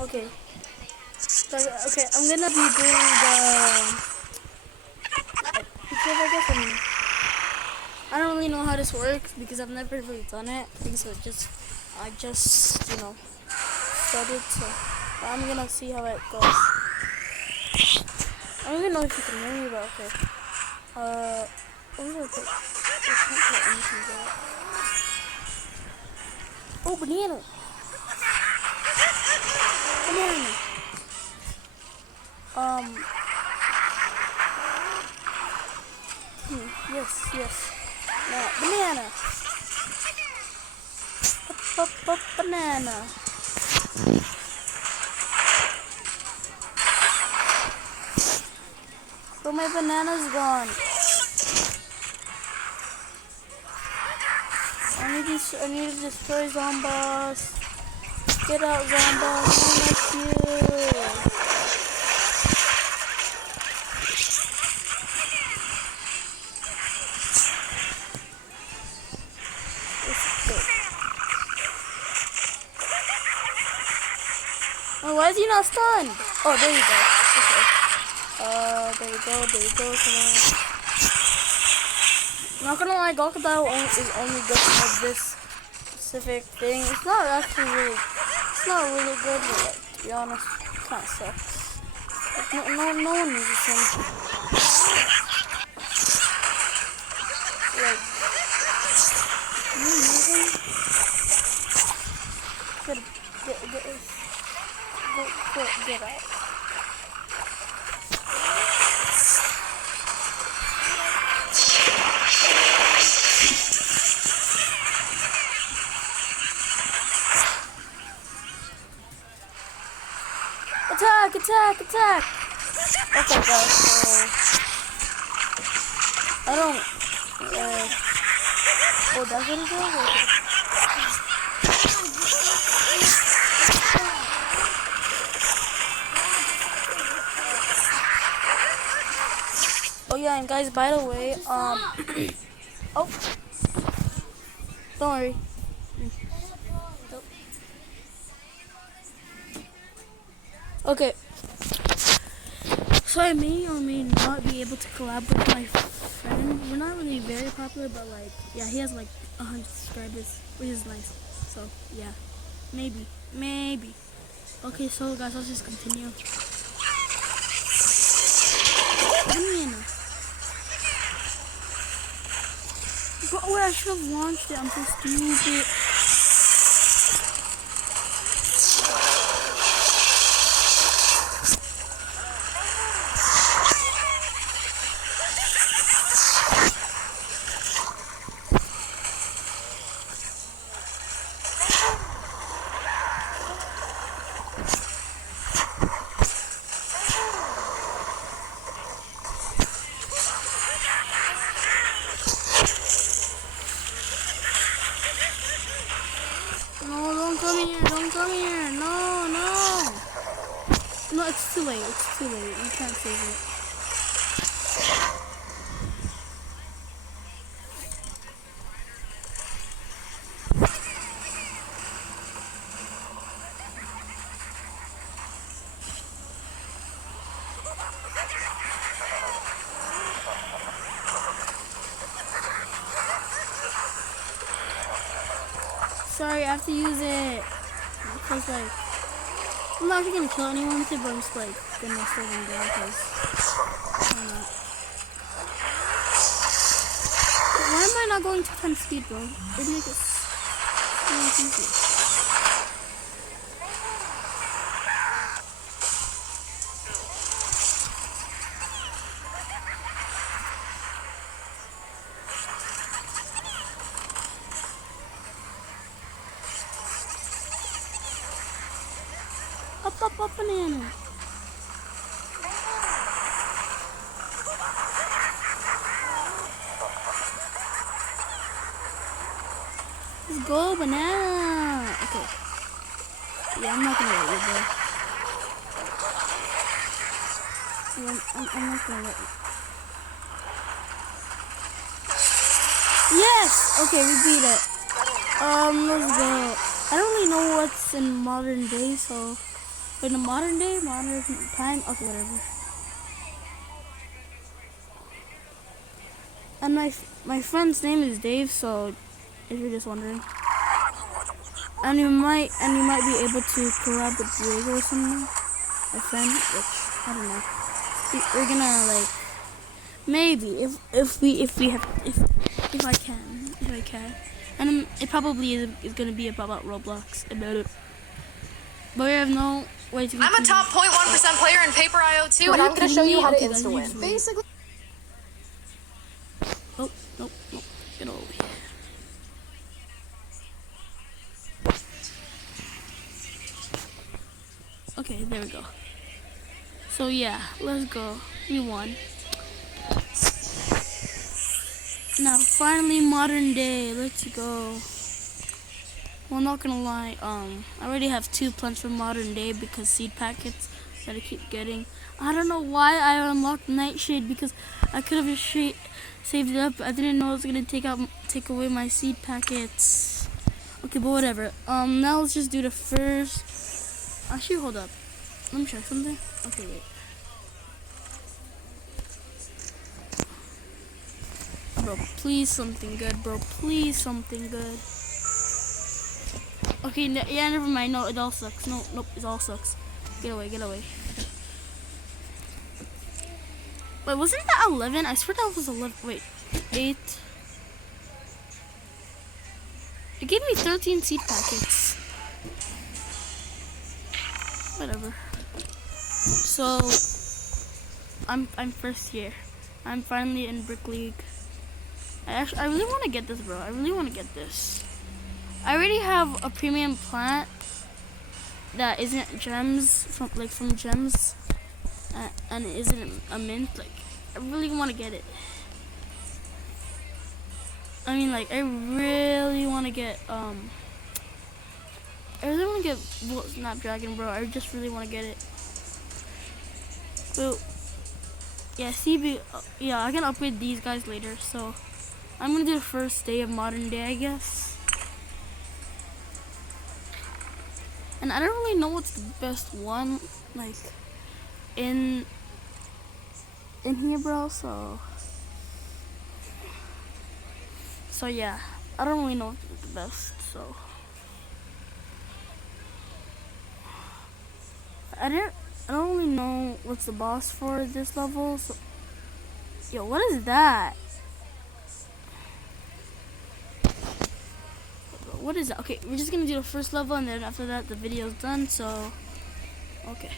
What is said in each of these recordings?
Okay. Okay, I'm gonna be doing the because I guess I don't really know how this works because I've never really done it. Because I just started, so but I'm gonna see how it goes. I don't even know if you can hear me, but okay. I'm gonna put, I can't put anything there. Oh, banana! Banana! Yes. Now, banana! Banana! So my banana's gone. I need to destroy zomboss. Get out, zomboss! I like you! Oh, why is he not stunned? Oh, there you go. Okay. There you go. Come on. I'm not gonna lie, Crocodile is only good for this specific thing. It's not really good, but like, to be honest, it kinda sucks. Like, no one uses him. Like, you use him? Get out. Attack! Okay, guys, so I don't. Oh, that's what it is? Okay. Oh yeah, and guys, by the way, oh, don't worry. Okay. So I may or may not be able to collab with my friend. We're not really very popular, but like, yeah, he has like 100 subscribers, which is nice. So yeah, maybe. Okay, so guys, let's just continue. Banana. Bro, I should have launched it. I'm so stupid. No, don't come here. No, it's too late. You can't save it. Sorry, I have to use it. Because, like, I'm not actually gonna kill anyone with it, but I'm just, like, gonna slow them down because why not? Why am I not going 2x speed, bro? It'd make it so much easier. Up, banana. Let's go, banana. Okay. Yeah, I'm not gonna let you go. Yeah, I'm not gonna let you. Yes! Okay, we beat it. Let's go. I don't really know what's in modern day, so In the modern time, okay, whatever. And my friend's name is Dave, so if you're just wondering. And you might be able to collab with Diego or something. My friend, which I don't know. We're gonna like maybe if I can. And it probably is gonna be about Roblox. But we have no way to. I'm a top 0.1% player in Paper IO 2, and I'm gonna show you how to insta-win. Basically. Oh, nope. Get over here. Okay, there we go. So yeah, let's go. We won. Now finally modern day. Let's go. Well, not gonna lie. I already have 2 plans for modern day because seed packets that I keep getting. I don't know why I unlocked Nightshade because I could have just saved it up. I didn't know it was gonna take away my seed packets. Okay, but whatever. Now let's just do the first. Actually, hold up. Let me check something. Okay, wait. Bro, please something good, bro. Please something good. Okay, yeah, never mind. No, it all sucks. Nope, it all sucks. Get away. Wait, wasn't that 11? I swear that was 11. Wait, 8. It gave me 13 seed packets. Whatever. So, I'm first year. I'm finally in Brick League. I really want to get this, bro. I really want to get this. I already have a premium plant that isn't gems from gems, and it isn't a mint. Like, I really want to get it. I mean, like, I really want to get Snapdragon, bro. I just really want to get it. So, yeah, yeah, I can upgrade these guys later. So, I'm gonna do the first day of modern day, I guess. And I don't really know what's the best one, like, in here, bro. So yeah, I don't really know what's the best. So I don't really know what's the boss for this level. So, yo, what is that? What is that? Okay, we're just gonna do the first level, and then after that, the video's done. So, okay.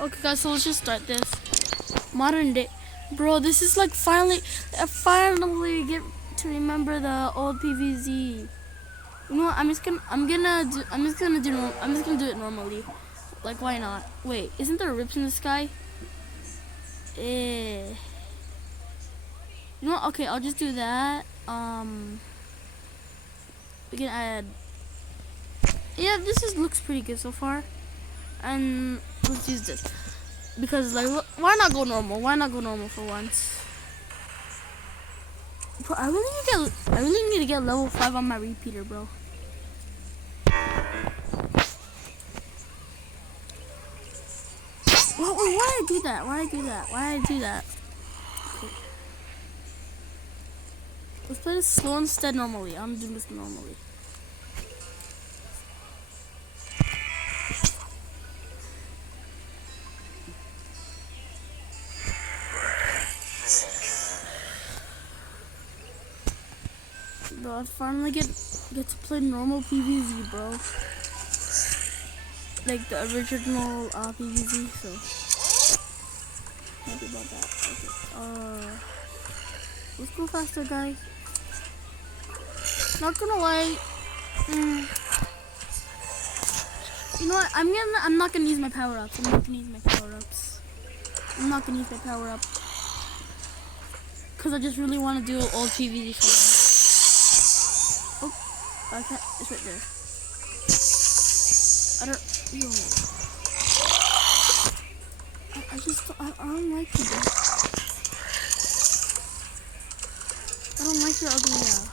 Okay, guys, so let's just start this. Modern day, bro. This is like I finally get to remember the old Pvz. You know what? I'm just gonna do it normally. Like, why not? Wait, isn't there rips in the sky? You know what? Okay, I'll just do that. We can add. Yeah, this looks pretty good so far. And let's use this because, like, why not go normal? Why not go normal for once? Bro, I really need to get level 5 on my repeater, bro. Why did I do that? Okay. Let's play this slow instead normally. I'm doing this normally. Bro, I finally get to play normal Pvz, bro. Like the original Pvz, so happy about that. Okay. Let's go faster, guys. Not gonna lie. You know what? I'm not gonna use my power ups. because I just really want to do an old Pvz for them. Oh, I can't. It's right there. I don't. Yo. I don't like you, bro. I don't like your ugly ass.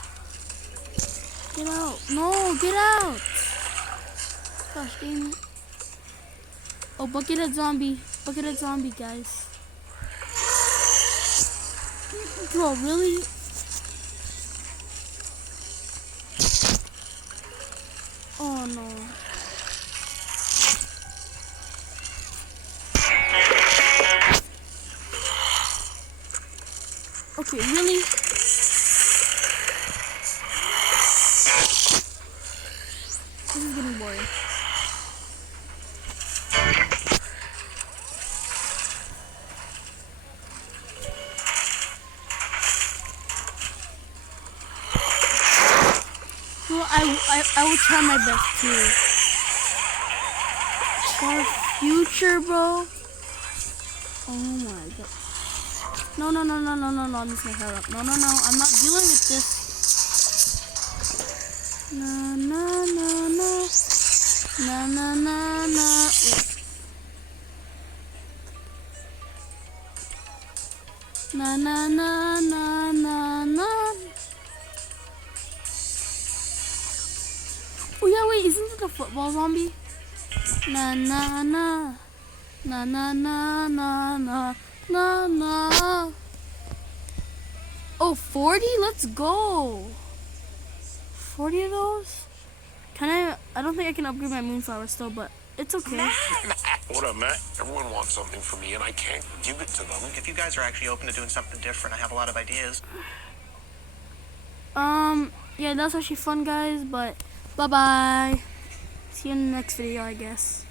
Get out. No, get out. Gosh dang it. Oh, buckethead zombie. Buckethead zombie, guys. Bro, really? Oh, no. Okay, really? This is getting boring. Well, I will try my best too. For future, bro. Oh my god. No, I'm just gonna hurry up. No, I'm not dealing with this. No. Wait. No. Oh yeah, wait, isn't it a football zombie? Na. Oh, 40? Let's go. 40 of those? I don't think I can upgrade my moonflower still, but it's okay. What up, Matt? Everyone wants something from me, and I can't give it to them. If you guys are actually open to doing something different, I have a lot of ideas. Yeah, that's actually fun, guys, but bye-bye. See you in the next video, I guess.